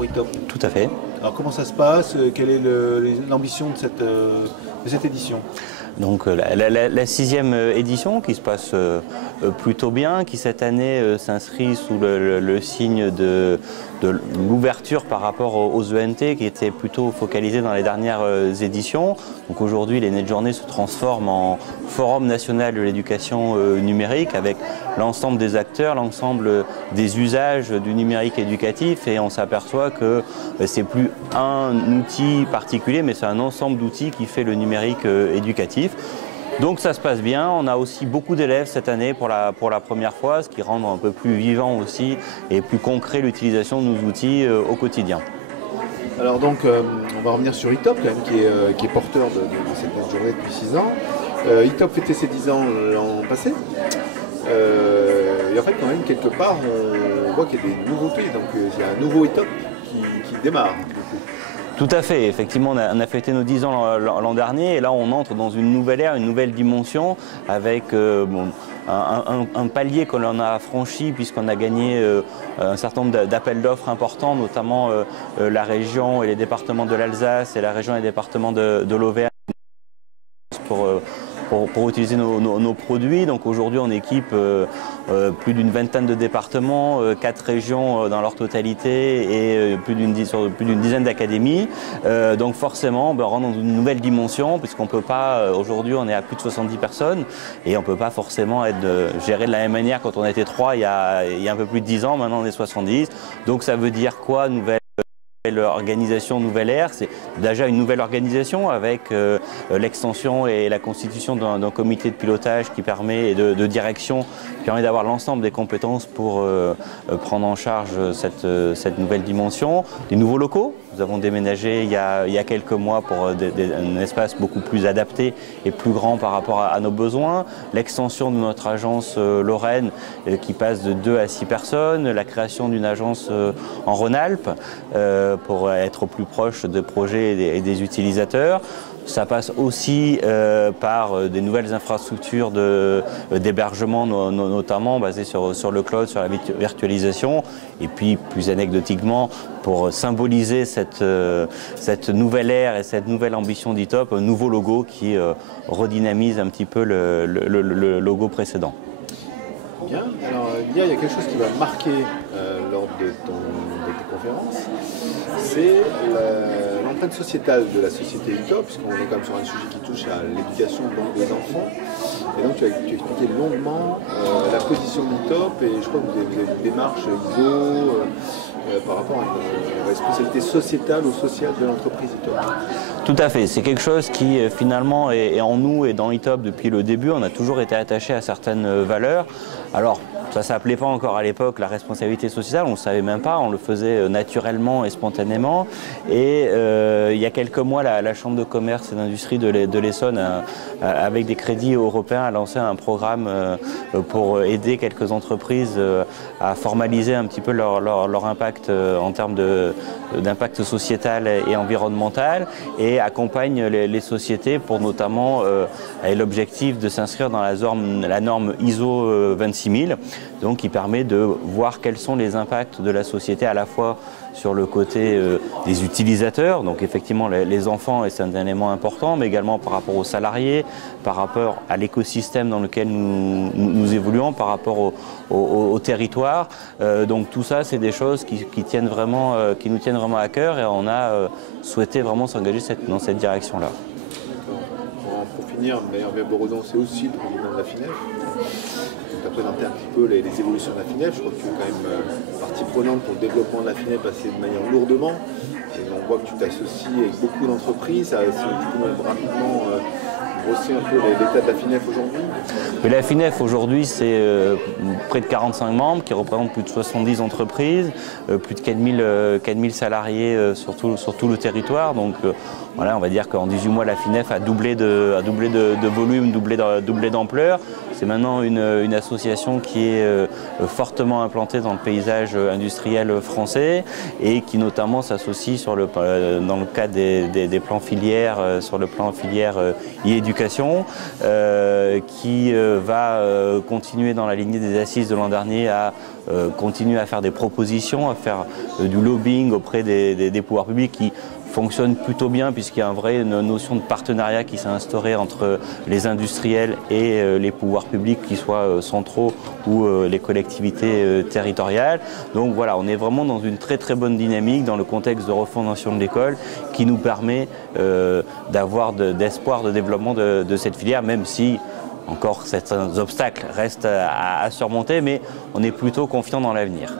pour ITOP. Tout à fait. Alors comment ça se passe? Quelle est l'ambition de cette édition? Donc la 6e édition qui se passe plutôt bien, qui cette année s'inscrit sous le signe de l'ouverture par rapport aux ENT qui étaient plutôt focalisés dans les dernières éditions. Donc aujourd'hui les Net-Journées se transforment en Forum national de l'éducation numérique avec l'ensemble des acteurs, l'ensemble des usages du numérique éducatif, et on s'aperçoit que c'est plus un outil particulier mais c'est un ensemble d'outils qui fait le numérique éducatif. Donc ça se passe bien, on a aussi beaucoup d'élèves cette année pour la première fois, ce qui rend un peu plus vivant aussi et plus concret l'utilisation de nos outils au quotidien. Alors donc on va revenir sur ITOP quand même, qui est porteur de cette journée depuis 6 ans. ITOP fêtait ses 10 ans l'an passé. Et en fait quand même quelque part on voit qu'il y a des nouveautés, donc il y a un nouveau ITOP qui démarre du coup. Tout à fait, effectivement on a fêté nos 10 ans l'an dernier et là on entre dans une nouvelle ère, une nouvelle dimension avec un palier que l'on a franchi puisqu'on a gagné un certain nombre d'appels d'offres importants, notamment la région et les départements de l'Alsace et la région et les départements de l'Auvergne pour utiliser nos produits. Donc aujourd'hui on équipe plus d'une vingtaine de départements, 4 régions dans leur totalité et plus d'une dizaine d'académies. Donc forcément on rentre dans une nouvelle dimension puisqu'on ne peut pas, aujourd'hui on est à plus de 70 personnes et on ne peut pas forcément être géré de la même manière quand on était 3 il y a un peu plus de 10 ans, maintenant on est 70. Donc ça veut dire quoi, nouvelle organisation, nouvelle ère? C'est déjà une nouvelle organisation avec l'extension et la constitution d'un comité de pilotage qui permet, de direction, qui permet d'avoir l'ensemble des compétences pour prendre en charge cette nouvelle dimension. Des nouveaux locaux, nous avons déménagé il y a quelques mois pour un espace beaucoup plus adapté et plus grand par rapport à nos besoins. L'extension de notre agence Lorraine qui passe de 2 à 6 personnes, la création d'une agence en Rhône-Alpes pour être au plus proche des projets et des utilisateurs. Ça passe aussi par des nouvelles infrastructures d'hébergement, notamment basées sur le cloud, sur la virtualisation. Et puis, plus anecdotiquement, pour symboliser cette nouvelle ère et cette nouvelle ambition d'ITOP, un nouveau logo qui redynamise un petit peu le logo précédent. Bien. Alors, il y a quelque chose qui va marquer lors de tes conférences, c'est l'empreinte sociétale de la société ITOP, puisqu'on est quand même sur un sujet qui touche à l'éducation des enfants. Et donc tu as expliqué longuement la position d'ITOP, et je crois que vous avez une démarche ISO par rapport à une responsabilité sociétale ou sociale de l'entreprise ITOP. Tout à fait, c'est quelque chose qui finalement est en nous et dans ITOP depuis le début. On a toujours été attaché à certaines valeurs. Alors, ça ne s'appelait pas encore à l'époque la responsabilité sociale, on ne savait même pas, on le faisait naturellement et spontanément. Et il y a quelques mois, la Chambre de commerce et d'industrie de l'Essonne, avec des crédits européens, a lancé un programme pour aider quelques entreprises à formaliser un petit peu leur impact en termes d'impact sociétal et environnemental, et accompagne les sociétés pour notamment l'objectif de s'inscrire dans la norme ISO 26000, donc qui permet de voir quels sont les impacts de la société à la fois sur le côté des utilisateurs, donc effectivement les enfants, et c'est un élément important, mais également par rapport aux salariés, par rapport à l'écosystème dans lequel nous évoluons, par rapport au territoire. Donc tout ça, c'est des choses qui nous tiennent vraiment à cœur, et on a souhaité vraiment s'engager dans cette direction-là. Pour finir, Hervé Bourdon, c'est aussi le président de la FINEF. Tu as présenté un petit peu les évolutions de la FINEF. Je crois que tu es quand même partie prenante pour le développement de la FINEF assez de manière lourdement. Et on voit que tu t'associes avec beaucoup d'entreprises. Ça a rapidement grossi un peu l'état de la FINEF aujourd'hui. La FINEF aujourd'hui, c'est près de 45 membres qui représentent plus de 70 entreprises, plus de 4000 salariés sur tout le territoire. Donc voilà, on va dire qu'en 18 mois, la FINEF a doublé de volume, doublé d'ampleur. C'est maintenant une association qui est fortement implantée dans le paysage industriel français et qui notamment s'associe dans le cadre des plans filières, sur le plan filière e-éducation, qui va continuer dans la lignée des assises de l'an dernier à continuer à faire des propositions, à faire du lobbying auprès des pouvoirs publics qui fonctionne plutôt bien puisqu'il y a une notion de partenariat qui s'est instaurée entre les industriels et les pouvoirs publics, qu'ils soient centraux ou les collectivités territoriales. Donc voilà, on est vraiment dans une très très bonne dynamique dans le contexte de refondation de l'école qui nous permet d'avoir d'espoir de développement de cette filière, même si encore certains obstacles restent à surmonter, mais on est plutôt confiant dans l'avenir.